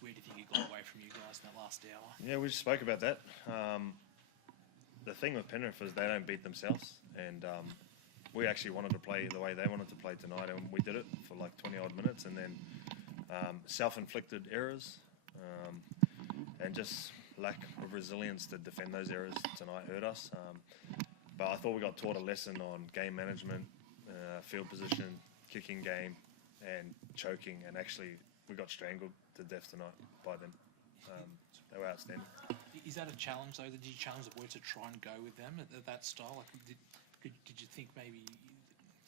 where do you think it got away from you guys in that last hour? Yeah, we just spoke about that. The thing with Penrith is they don't beat themselves, and we actually wanted to play the way they wanted to play tonight, and we did it for like 20-odd minutes, and then self-inflicted errors and just lack of resilience to defend those errors tonight hurt us. But I thought we got taught a lesson on game management, field position, kicking game, and choking, and actually we got strangled to death tonight by them. They were outstanding. Is that a challenge, though? Did you challenge the boys to try and go with them at that style? Like, did you think maybe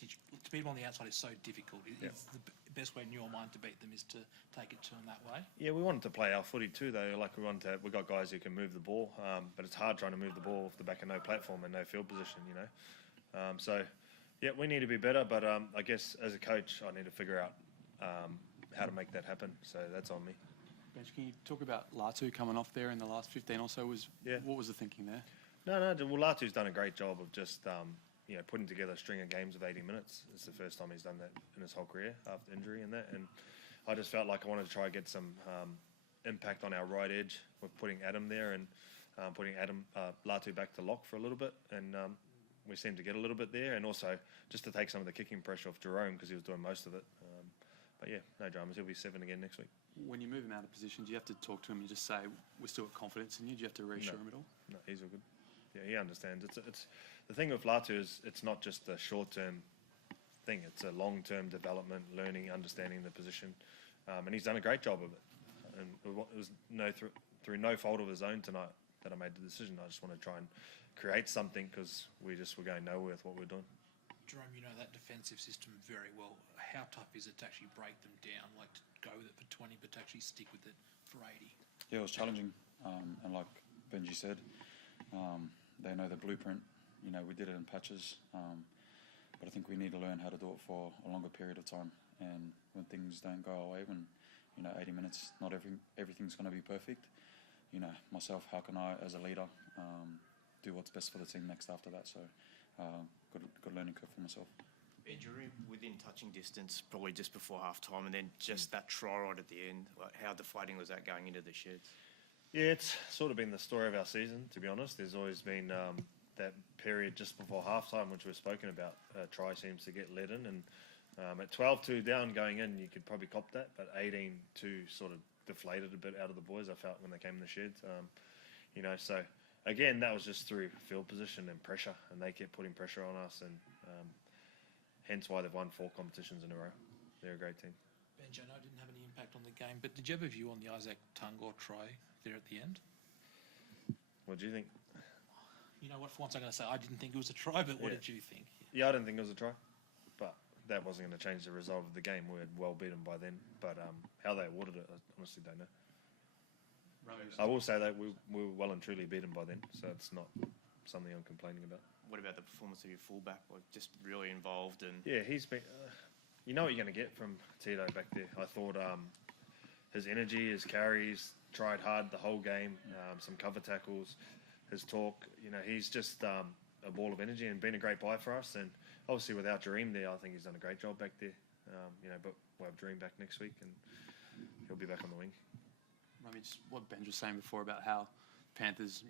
to beat them on the outside is so difficult? Is the best way in your mind to beat them is to take it to them that way? Yeah, we wanted to play our footy too, though. Like we got guys who can move the ball, but it's hard trying to move the ball off the back of no platform and no field position, you know. So, yeah, we need to be better, but I guess as a coach, I need to figure out how to make that happen. So that's on me. Benj, can you talk about Latu coming off there in the last 15 or so? What was the thinking there? No. Well, Latu's done a great job of just putting together a string of games of 80 minutes. It's the first time he's done that in his whole career after injury and that. And I just felt like I wanted to try and get some impact on our right edge with putting Adam there and putting Latu back to lock for a little bit. And we seemed to get a little bit there, and also just to take some of the kicking pressure off Jerome because he was doing most of it. But yeah, no dramas. He'll be 7 again next week. When you move him out of position, do you have to talk to him and just say, we're still got confidence in you? Do you have to reassure him at all? No, he's all good. Yeah, he understands. It's the thing with Latu is it's not just a short-term thing. It's a long-term development, learning, understanding the position. And he's done a great job of it. And it was through no fault of his own tonight that I made the decision. I just want to try and create something because we just were going nowhere with what we're doing. Jerome, you know that defensive system very well. How tough is it to actually break them down, like to go with it for 20, but to actually stick with it for 80? Yeah, it was challenging. And like Benji said, they know the blueprint. You know, we did it in patches. But I think we need to learn how to do it for a longer period of time. And when things don't go our way, when, 80 minutes, not everything's going to be perfect. Myself, how can I, as a leader, do what's best for the team next after that? So, good learning curve for myself. Benji, within touching distance, probably just before half time, and then just that try right at the end. Like, how deflating was that going into the sheds? Yeah, it's sort of been the story of our season, to be honest. There's always been that period just before halftime, which we've spoken about. Try seems to get let in, and at 12-2 down going in, you could probably cop that, but 18-2 sort of deflated a bit out of the boys, I felt, when they came in the sheds. So again, that was just through field position and pressure, and they kept putting pressure on us, and hence why they've won 4 competitions in a row. They're a great team. Benji, I know it didn't have any impact on the game, but did you have a view on the Isaac Tungor try there at the end? What do you think? You know what, for once I'm going to say I didn't think it was a try, but what did you think? Yeah, I didn't think it was a try, but that wasn't going to change the result of the game. We had well beaten by then, but how they awarded it, I honestly don't know. I will say that we were well and truly beaten by then, so it's not something I'm complaining about. What about the performance of your fullback? Like, just really involved and... Yeah, he's been... you know what you're going to get from Tito back there. I thought his energy, his carries, tried hard the whole game, some cover tackles, his talk. He's just a ball of energy and been a great buy for us. And obviously without Jareem there, I think he's done a great job back there. But we'll have Jareem back next week and he'll be back on the wing. I mean, just what Benj was saying before about how Panthers,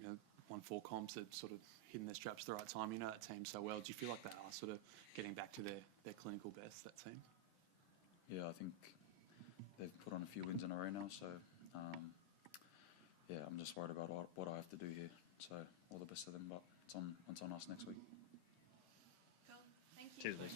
won 4 comps, had sort of hidden their straps at the right time. You know that team so well. Do you feel like they are sort of getting back to their clinical best, that team? Yeah, I think they've put on a few wins in a row now. So, I'm just worried about what I have to do here. So all the best to them, but it's on us next week. Cool. Thank you. Cheers, mate.